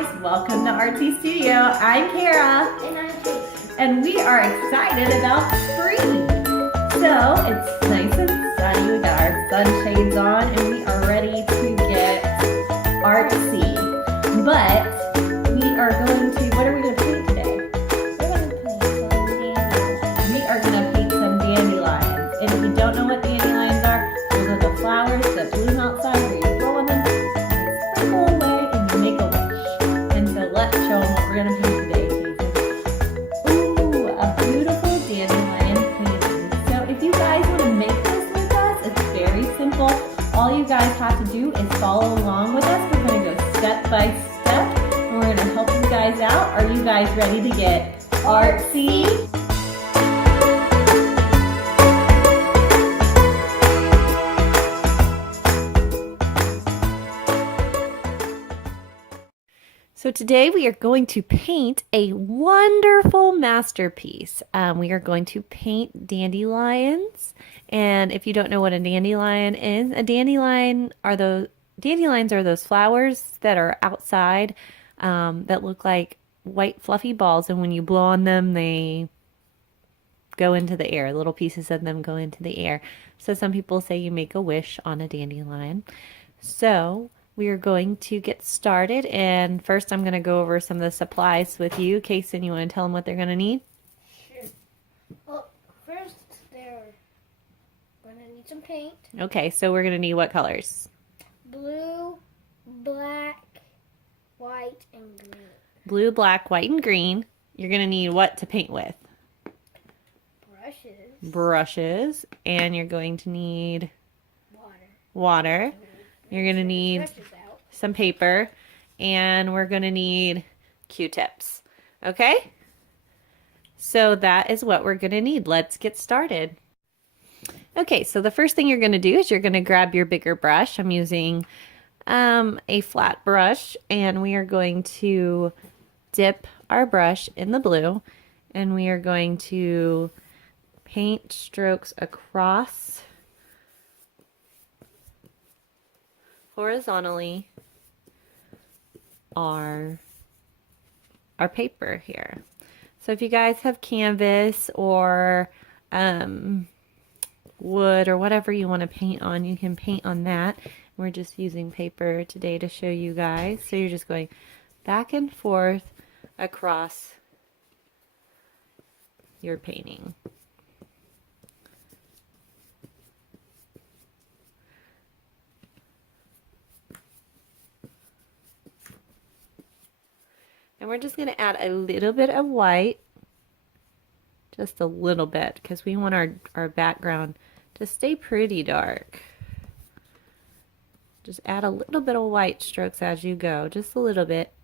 guys, welcome to Artsy Studio. I'm Kara. And I'm Jason. And we are excited about spring. So it's nice and sunny, we got our sunshades on, and we are ready to get artsy. But we are going to, what are we going to paint today? We're going to paint some dandelions. We are going to paint some dandelions. And if you don't know what dandelions are, those are the flowers that bloom outside where you go on them, they sprinkle away, and you make a wish. And so let's show them what we're going to paint today, Jason. Ooh, a beautiful dandelion painting. So if you guys want to make this with us, it's very simple. All you guys have to do is follow along with us. We're going to go step by step, and we're going to help you guys out. Are you guys ready to get artsy? So today we are going to paint a wonderful masterpiece. We are going to paint dandelions. And if you don't know what a dandelion is, dandelions are those flowers that are outside that look like white fluffy balls. And when you blow on them, they go into the air. Little pieces of them go into the air. So some people say you make a wish on a dandelion. So we are going to get started, and first I'm going to go over some of the supplies with you. Kason, you want to tell them what they're going to need? Sure. Well, first they're going to need some paint. Okay, so we're going to need what colors? Blue, black, white, and green. Blue, black, white, and green. You're going to need what to paint with? Brushes. Brushes, and you're going to need Water. water. You're going to need some paper, and we're going to need Q-tips. Okay? So that is what we're going to need. Let's get started. Okay, so the first thing you're going to do is you're going to grab your bigger brush. I'm using a flat brush, and we are going to dip our brush in the blue, and we are going to paint strokes across horizontally our paper here. So if you guys have canvas or wood or whatever you want to paint on, you can paint on that. We're just using paper today to show you guys. So you're just going back and forth across your painting. And we're just going to add a little bit of white, just a little bit, because we want our background to stay pretty dark. Just add a little bit of white strokes as you go, just a little bit.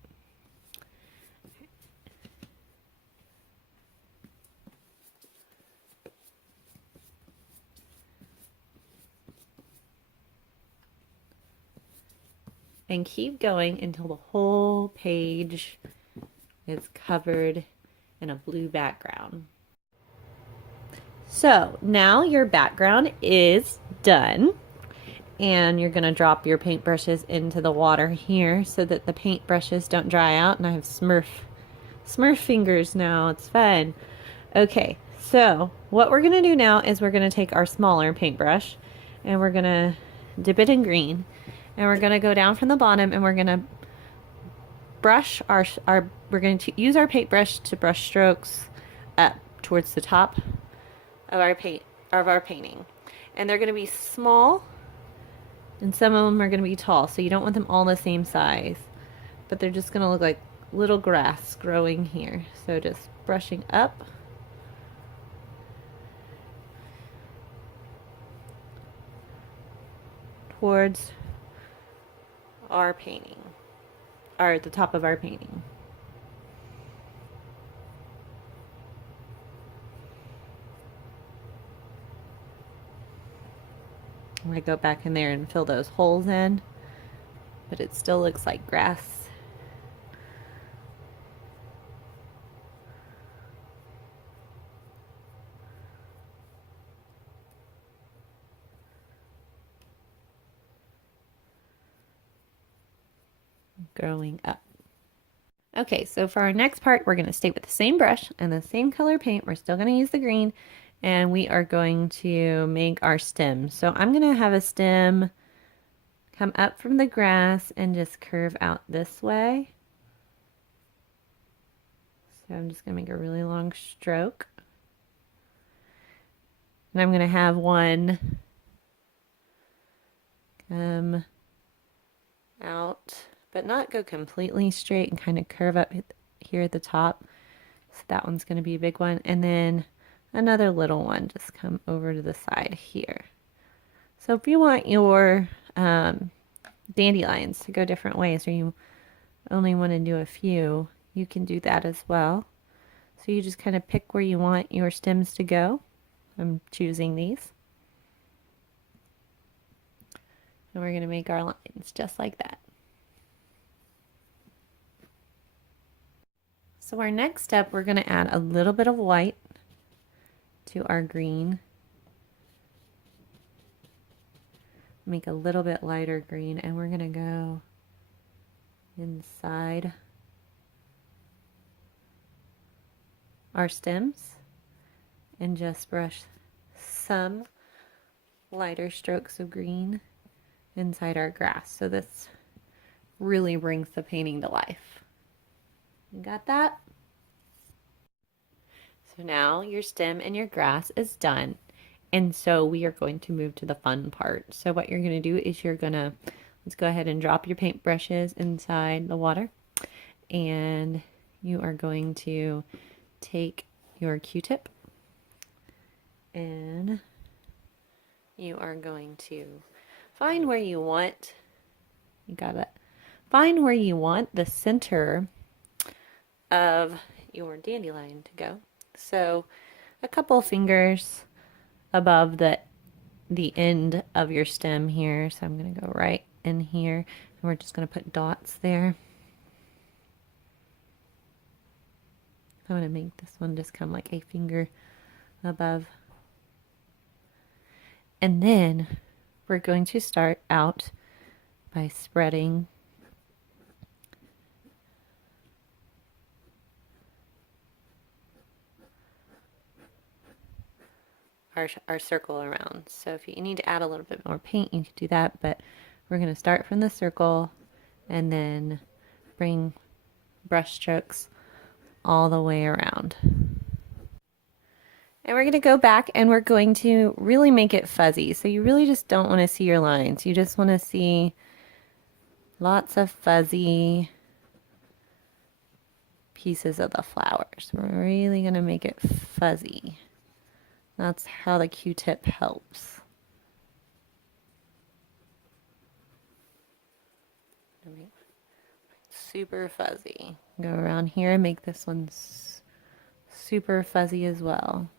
And keep going until the whole page is covered in a blue background. So now your background is done, and you're going to drop your paintbrushes into the water here so that the paintbrushes don't dry out. And I have Smurf fingers now. It's fun. Okay, so what we're going to do now is we're going to take our smaller paintbrush and we're going to dip it in green, and we're going to go down from the bottom, and we're going to brush we're going to use our paintbrush to brush strokes up towards the top of our painting. And they're going to be small, and some of them are going to be tall, so you don't want them all the same size, but they're just going to look like little grass growing here. So just brushing up towards our painting, or at the top of our painting. I'm going to go back in there and fill those holes in, but it still looks like grass. Growing up. Okay, so for our next part, we're going to stay with the same brush and the same color paint. We're still going to use the green, and we are going to make our stem. So I'm going to have a stem come up from the grass and just curve out this way. So I'm just going to make a really long stroke. And I'm going to have one come out, but not go completely straight, and kind of curve up here at the top. So that one's going to be a big one. And then another little one just come over to the side here. So if you want your dandelions to go different ways, or you only want to do a few, you can do that as well. So you just kind of pick where you want your stems to go. I'm choosing these. And we're going to make our lines just like that. So our next step, we're going to add a little bit of white to our green. Make a little bit lighter green, and we're going to go inside our stems and just brush some lighter strokes of green inside our grass. So this really brings the painting to life. You got that? So now your stem and your grass is done. And so we are going to move to the fun part. So what you're going to do is let's go ahead and drop your paintbrushes inside the water. And you are going to take your Q-tip and you are going to find where you want, find where you want the center of your dandelion to go. So a couple fingers above the end of your stem here. So I'm going to go right in here, and we're just going to put dots there. I want to make this one just come like a finger above. And then we're going to start out by spreading our circle around. So if you need to add a little bit more paint, you can do that, but we're going to start from the circle and then bring brush strokes all the way around. And we're going to go back and we're going to really make it fuzzy. So you really just don't want to see your lines. You just want to see lots of fuzzy pieces of the flowers. We're really going to make it fuzzy. That's how the Q-tip helps. Super fuzzy. Go around here and make this one super fuzzy as well.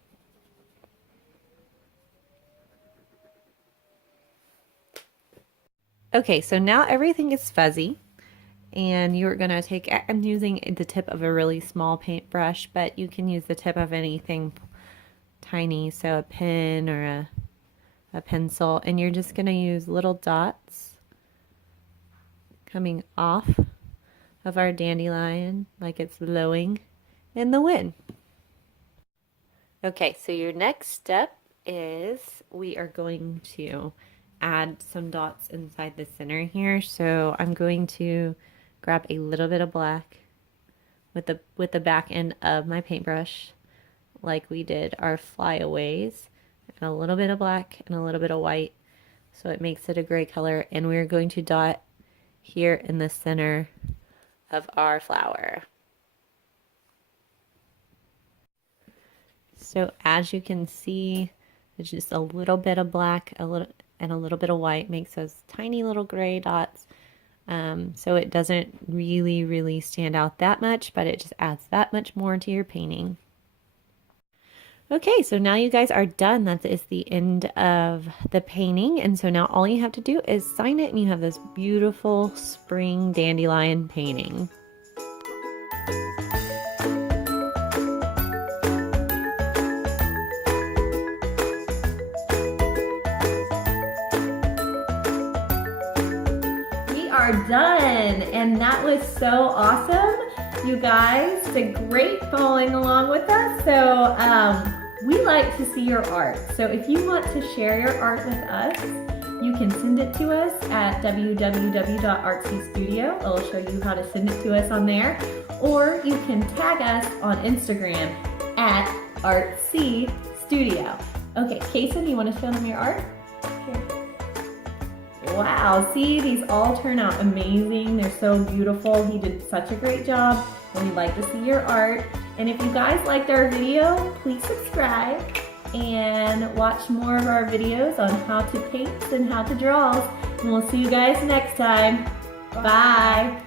Okay, so now everything is fuzzy, and you're going to take, I'm using the tip of a really small paintbrush, but you can use the tip of anything tiny, so a pen or a pencil, and you're just going to use little dots coming off of our dandelion like it's blowing in the wind. Okay, so your next step is we are going to add some dots inside the center here. So I'm going to grab a little bit of black with the back end of my paintbrush, like we did our flyaways, and a little bit of black and a little bit of white, so it makes it a gray color. And we're going to dot here in the center of our flower. So as you can see, it's just a little bit of black, a little bit of white makes those tiny little gray dots. So it doesn't really stand out that much, but it just adds that much more to your painting. Okay, so now you guys are done. That is the end of the painting. And so now all you have to do is sign it, and you have this beautiful spring dandelion painting. We are done, and that was so awesome. You guys did great following along with us. So we like to see your art. So if you want to share your art with us, you can send it to us at www.artsystudio. It'll show you how to send it to us on there. Or you can tag us on Instagram at artsystudio. Okay, Kason, you want to show them your art? Sure. Wow, see, these all turn out amazing. They're so beautiful. He did such a great job, and we'd like to see your art. And if you guys liked our video, please subscribe and watch more of our videos on how to paint and how to draw. And we'll see you guys next time. Bye.